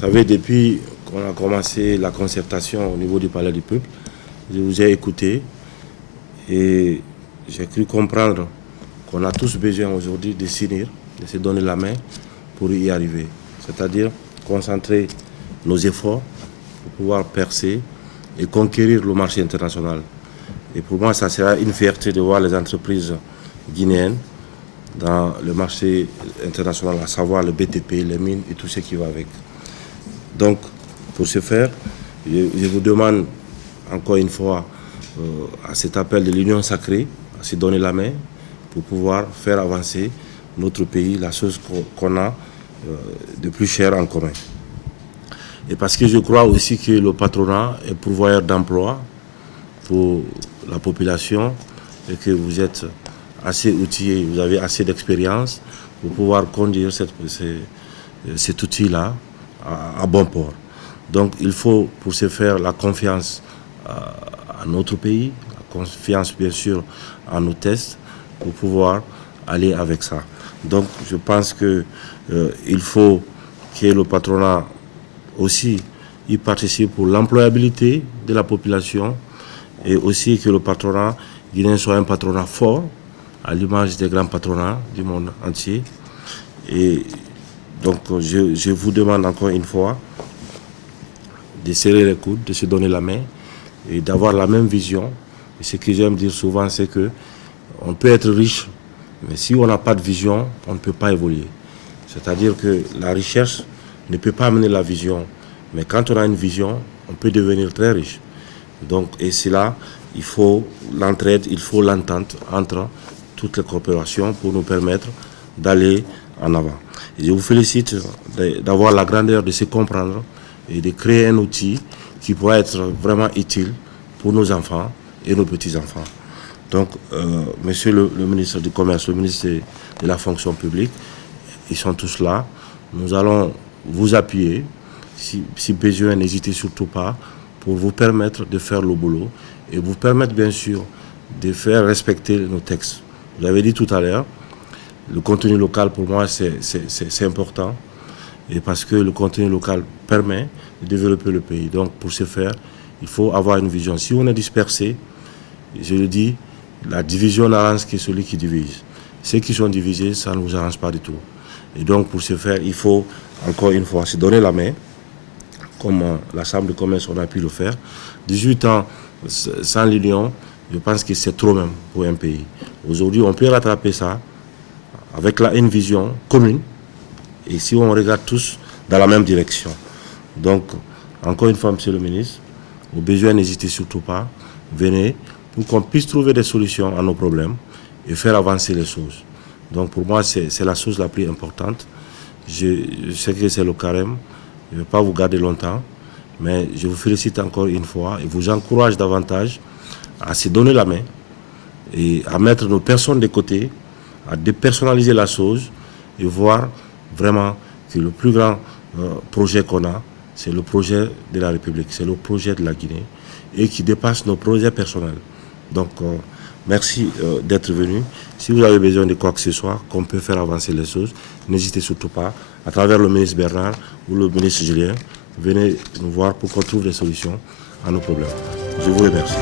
savez, depuis qu'on a commencé la concertation au niveau du Palais du Peuple, je vous ai écouté et j'ai cru comprendre qu'on a tous besoin aujourd'hui de s'unir, de se donner la main pour y arriver. C'est-à-dire concentrer nos efforts pour pouvoir percer et conquérir le marché international. Et pour moi, ça sera une fierté de voir les entreprises guinéennes dans le marché international, à savoir le BTP, les mines et tout ce qui va avec. Donc, pour ce faire, je vous demande encore une fois à cet appel de l'Union sacrée, à se donner la main pour pouvoir faire avancer notre pays, la chose qu'on a de plus cher en commun. Et parce que je crois aussi que le patronat est pourvoyeur d'emplois pour la population et que vous êtes assez outillés, vous avez assez d'expérience pour pouvoir conduire cet outil-là à bon port. Donc il faut pour ce faire la confiance à notre pays, la confiance bien sûr à nos tests pour pouvoir aller avec ça. Donc je pense qu'il faut que le patronat aussi y participe pour l'employabilité de la population et aussi que le patronat guinéen soit un patronat fort à l'image des grands patronats du monde entier. Et donc je vous demande encore une fois de serrer les coudes, de se donner la main et d'avoir la même vision. Et ce que j'aime dire souvent, c'est que on peut être riche, mais si on n'a pas de vision, on ne peut pas évoluer. C'est-à-dire que la recherche ne peut pas amener la vision, mais quand on a une vision, on peut devenir très riche. Donc, et c'est là, il faut l'entraide, il faut l'entente entre toutes les corporations pour nous permettre d'aller en avant. Et je vous félicite d'avoir la grandeur de se comprendre et de créer un outil qui pourra être vraiment utile pour nos enfants et nos petits-enfants. Donc, monsieur le ministre du Commerce, le ministre de la Fonction publique, ils sont tous là. Nous allons vous appuyer. Si besoin, n'hésitez surtout pas pour vous permettre de faire le boulot et vous permettre bien sûr de faire respecter nos textes. Vous l'avez dit tout à l'heure, le contenu local pour moi c'est important et parce que le contenu local permet de développer le pays. Donc pour ce faire, il faut avoir une vision. Si on est dispersé, je le dis, la division n'arrange que celui qui divise. Ceux qui sont divisés, ça ne vous arrange pas du tout. Et donc pour ce faire, il faut encore une fois se donner la main, comme la Chambre de commerce on a pu le faire. 18 ans sans l'union, je pense que c'est trop même pour un pays. Aujourd'hui, on peut rattraper ça avec une vision commune et si on regarde tous dans la même direction. Donc, encore une fois, monsieur le ministre, au besoin, n'hésitez surtout pas, venez pour qu'on puisse trouver des solutions à nos problèmes et faire avancer les choses. Donc, pour moi, c'est la chose la plus importante. Je sais que c'est le carême, je ne vais pas vous garder longtemps, mais je vous félicite encore une fois et vous encourage davantage à se donner la main et à mettre nos personnes de côté, à dépersonnaliser la chose et voir vraiment que le plus grand projet qu'on a, c'est le projet de la République, c'est le projet de la Guinée et qui dépasse nos projets personnels. Donc, merci d'être venu. Si vous avez besoin de quoi que ce soit, qu'on peut faire avancer les choses, n'hésitez surtout pas, à travers le ministre Bernard ou le ministre Julien, venez nous voir pour qu'on trouve des solutions à nos problèmes. Je vous remercie.